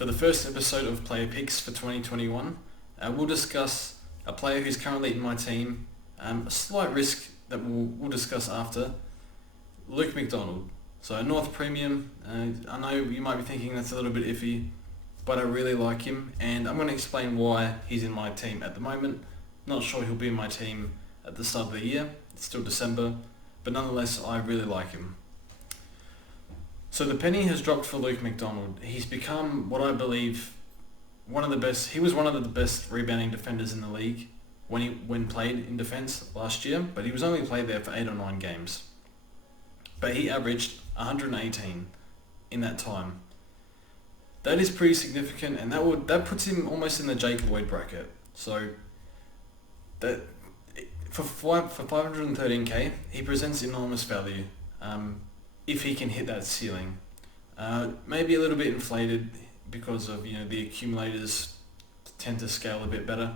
For the first episode of Player Picks for 2021, we'll discuss a player who's currently in my team, a slight risk that we'll discuss after, Luke McDonald. So North Premium, I know you might be thinking that's a little bit iffy, but I really like him, and I'm going to explain why he's in my team at the moment. Not sure he'll be in my team at the start of the year, it's still December, but nonetheless I really like him. So the penny has dropped for Luke McDonald. He's become what I believe one of the best. He was one of the best rebounding defenders in the league when played in defence last year, but he was only played there for 8 or 9 games. But he averaged 118 in that time. That is pretty significant, and that puts him almost in the Jake Lloyd bracket. So that for 513k, he presents enormous value. If he can hit that ceiling. Maybe a little bit inflated because of the accumulators tend to scale a bit better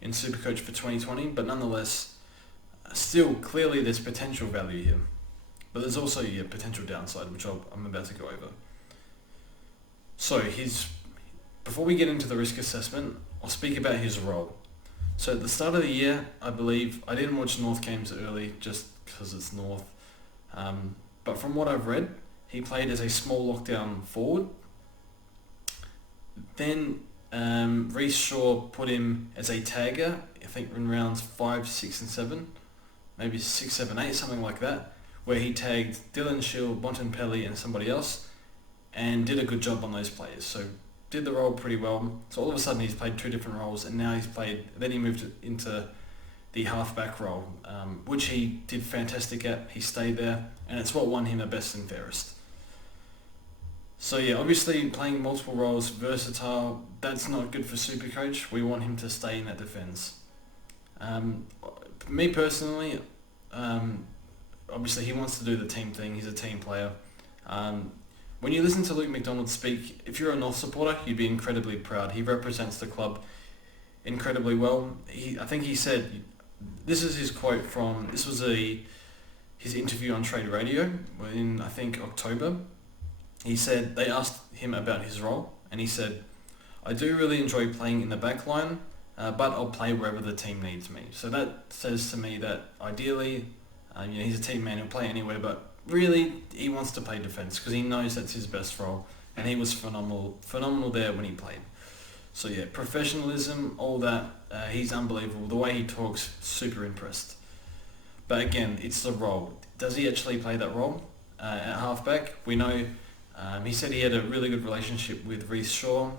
in Supercoach for 2020, but nonetheless, still clearly there's potential value here. But there's also potential downside, which I'm about to go over. So before we get into the risk assessment, I'll speak about his role. So at the start of the year, I believe, I didn't watch North games early just because it's North. But from what I've read, he played as a small lockdown forward. Then Reece Shaw put him as a tagger, I think in rounds 5, 6 and 7, maybe 6, 7, 8, something like that, where he tagged Dylan Shield, Bontempelli and somebody else and did a good job on those players. So did the role pretty well. So all of a sudden he's played 2 different roles, and now then he moved into the halfback role, which he did fantastic at. He stayed there, and it's what won him the best and fairest. So obviously playing multiple roles, versatile, that's not good for Supercoach. We want him to stay in that defence. Me personally, obviously he wants to do the team thing. He's a team player. When you listen to Luke McDonald speak, if you're a North supporter, you'd be incredibly proud. He represents the club incredibly well. I think he said, this is his quote from, this was his interview on Trade Radio in, I think, October. He said, they asked him about his role, and he said, I do really enjoy playing in the back line, but I'll play wherever the team needs me. So that says to me that ideally, he's a team man, he'll play anywhere, but really he wants to play defence because he knows that's his best role, and he was phenomenal there when he played. So professionalism, all that, he's unbelievable. The way he talks, super impressed. But again, it's the role. Does he actually play that role at halfback? We know he said he had a really good relationship with Reece Shaw.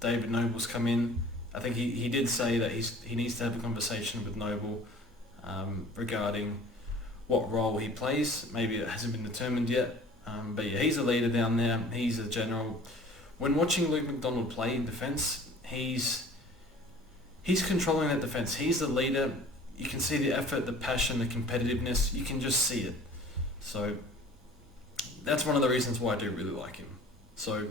David Noble's come in. I think he did say that he needs to have a conversation with Noble regarding what role he plays. Maybe it hasn't been determined yet. But he's a leader down there. He's a general. When watching Luke McDonald play in defence, he's controlling that defence. He's the leader. You can see the effort, the passion, the competitiveness. You can just see it. So that's one of the reasons why I do really like him. So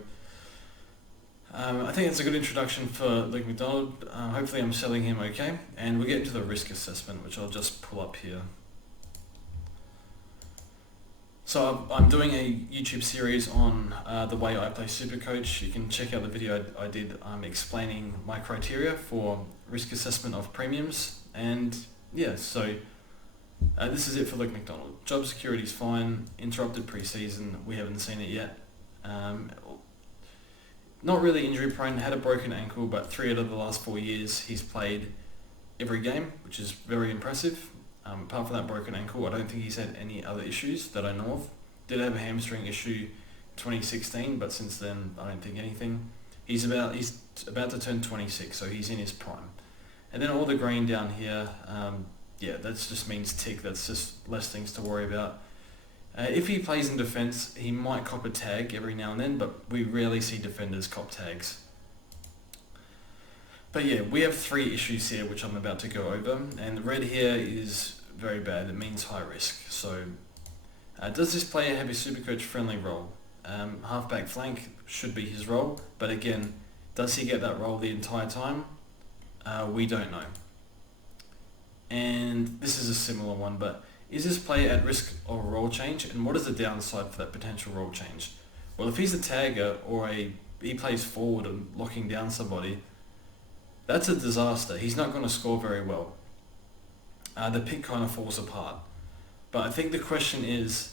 I think it's a good introduction for Luke McDonald. Hopefully I'm selling him okay. And we'll get into the risk assessment, which I'll just pull up here. So I'm doing a YouTube series on the way I play Supercoach. You can check out the video I did explaining my criteria for risk assessment of premiums. And so this is it for Luke McDonald. Job security is fine. Interrupted pre-season, we haven't seen it yet. Not really injury prone, had a broken ankle, but 3 out of the last 4 years he's played every game, which is very impressive. Apart from that broken ankle, I don't think he's had any other issues that I know of. Did have a hamstring issue 2016, but since then I don't think anything. He's about to turn 26, so he's in his prime. And then all the green down here, that just means tick. That's just less things to worry about. If he plays in defence, he might cop a tag every now and then, but we rarely see defenders cop tags. But we have 3 issues here which I'm about to go over, and red here is very bad. It means high risk. So does this player have a Supercoach friendly role? Halfback flank should be his role, but again, does he get that role the entire time? We don't know. And this is a similar one, but is this player at risk of a role change, and what is the downside for that potential role change? Well, if he's a tagger or a he plays forward and locking down somebody, that's a disaster. He's not going to score very well. The pick kind of falls apart. But I think the question is,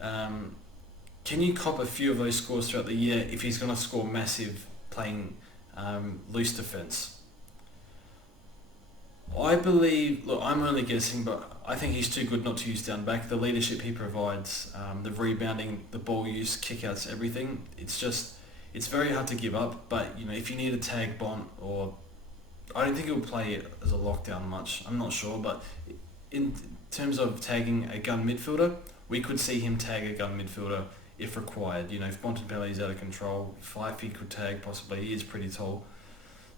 can you cop a few of those scores throughout the year if he's going to score massive playing loose defence? I believe, look, I'm only guessing, but I think he's too good not to use down back. The leadership he provides, the rebounding, the ball use, kickouts, everything, it's very hard to give up. But, if you need a tag Bont, or I don't think he'll play as a lockdown much, I'm not sure, but in terms of tagging a gun midfielder, we could see him tag a gun midfielder if required. If Bontempelli's out of control, Fifey could tag possibly. He is pretty tall.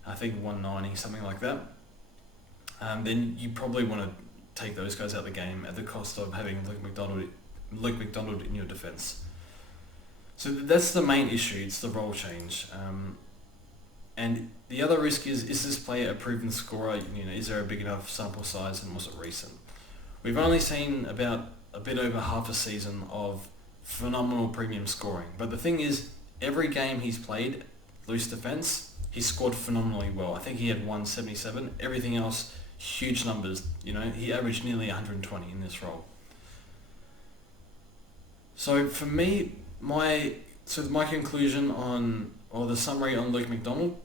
I think 190, something like that. Then you probably want to take those guys out of the game at the cost of having Luke McDonald in your defence. So that's the main issue. It's the role change. And the other risk is this player a proven scorer? Is there a big enough sample size, and was it recent? We've only seen about a bit over half a season of phenomenal premium scoring. But the thing is, every game he's played loose defence, he scored phenomenally well. I think he had 177. Everything else, huge numbers. He averaged nearly 120 in this role. So for me, my conclusion or the summary on Luke McDonald,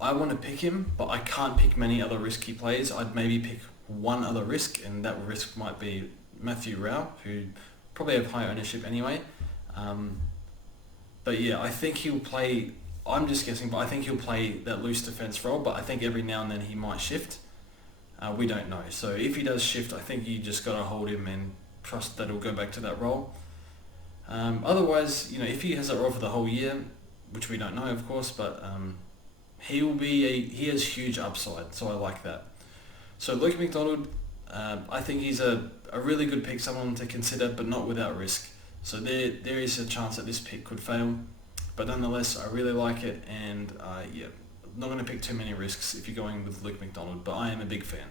I want to pick him, but I can't pick many other risky players. I'd maybe pick one other risk, and that risk might be Matthew Rao, who probably have high ownership anyway. But yeah, I think he'll play, I'm just guessing, but I think he'll play that loose defence role, but I think every now and then he might shift. We don't know. So if he does shift, I think you just got to hold him and trust that he'll go back to that role. Otherwise, if he has that role for the whole year, which we don't know, of course, but he has huge upside, so I like that. So Luke McDonald, I think he's a really good pick, someone to consider, but not without risk. So there is a chance that this pick could fail, but nonetheless, I really like it, and not going to pick too many risks if you're going with Luke McDonald, but I am a big fan.